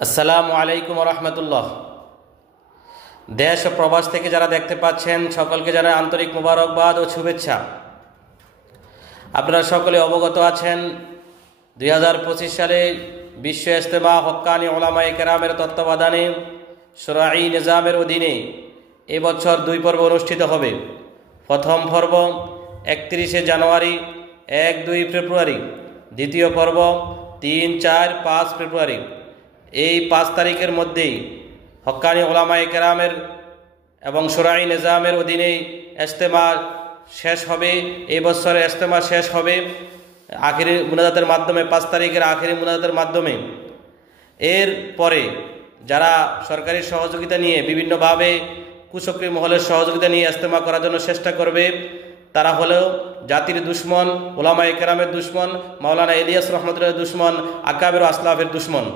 আসসালামু আলাইকুম রহমতুল্লাহ। দেশ ও প্রবাস থেকে যারা দেখতে পাচ্ছেন সকলকে জানাই আন্তরিক মোবারকবাদ ও শুভেচ্ছা। আপনারা সকলে অবগত আছেন 2025 সালে বিশ্ব ইজতেমা হক্কানি উলামায়ে কেরামের তত্ত্বাবধানে শরঈ নিজামের অধীনে এবছর 2 পর্ব অনুষ্ঠিত হবে। প্রথম পর্ব 31 জানুয়ারি 1-2 ফেব্রুয়ারি, দ্বিতীয় পর্ব 3, 4, 5 ফেব্রুয়ারি। এই 5 তারিখের মধ্যেই হক্কানি উলামায়ে কেরামের এবং শরঈ নিজামের অধীনে ইজতেমা শেষ হবে। এই বছরের ইজতেমা শেষ হবে আখিরি মুনাজাতের মাধ্যমে, 5 তারিখের আখিরি মুনাজাতের মাধ্যমে। এর পরে যারা সরকারি সহযোগিতা নিয়ে বিভিন্নভাবে কুচক্রী মহলের সহযোগিতা নিয়ে ইজতেমা করার জন্য চেষ্টা করবে, তারা হলো জাতির দুশ্মন, উলামায়ে কেরামের দুশ্মন, মাওলানা ইলিয়াস রহমতুল্লাহের দুশ্মন, আকাবের ও আসলাফের দুশ্মন।